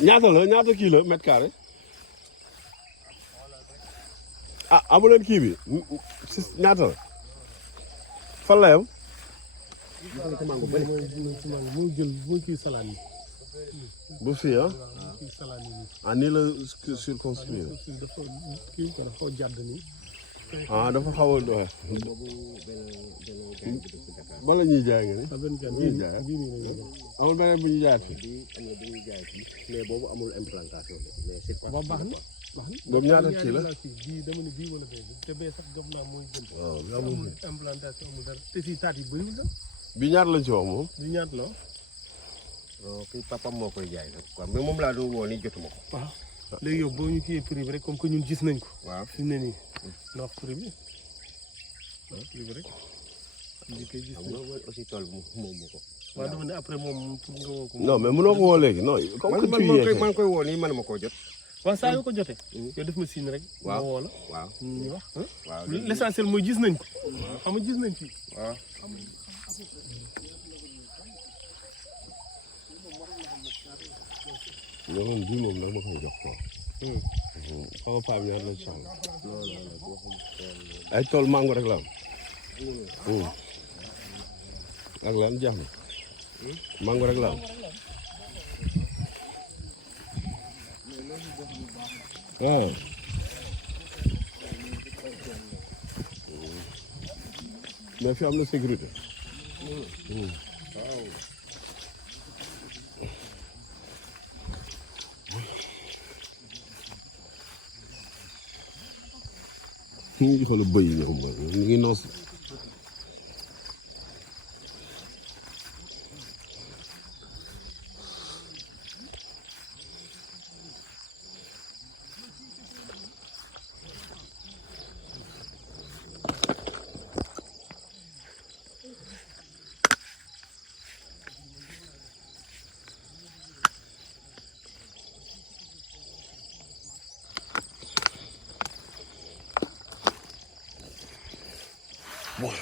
ñaata kii la mètre carré ah amu leen kii bi ñaata la fan la yam mooy jël mooy kii salaan yi. bu fii ah kii salaan yi. ah nii la circonscrire dafa kii ko dafa jàdd nii. ah dafa xaw a doxe bala ñuy jaay nga ni ñuy jaay amul beneen bu ñu jaay fii mais boobu amul implantation mais c'est pas baax na boobu ñaata kii la bii dama ne bii wala bee te bee sax jox naa mooy gën waaw amul implantation amul dara te si taat yi bëriwul sax bi ñaata lañ ci wax moom bi ñaata la kii papam moo koy jaay nag quoi mais moom laa doon woo nii jotuma ko waaw léegi yow boo ñu kiyee prix bi rek comme que ñun gis nañ ko waaw fi mu ne nii na wax prix bi prix bi rek li koy gis xam nga aussi tool bi moom moo ko waaw dama ne après moom pour nga woo ko non mais mënoo ko woo léegi non comme que tu yee maa ngi koy woo nii man ma koo jot waaw saa yoo ko jotee yow def ma signe rek waaw woo la waaw ñu wax waaw l'essentiel mooy gis nañ ko xam nga gis nañ fii waaw yoon bii moom nag ma koy jox quoi xam nga paa bi ñaata la ci soxla ay tool mango rek la am ak lan jeex na mango rek la am ah mais fi am na sécurité ñu ngi xool bëy yi ñoom ñu ngi noos Bon.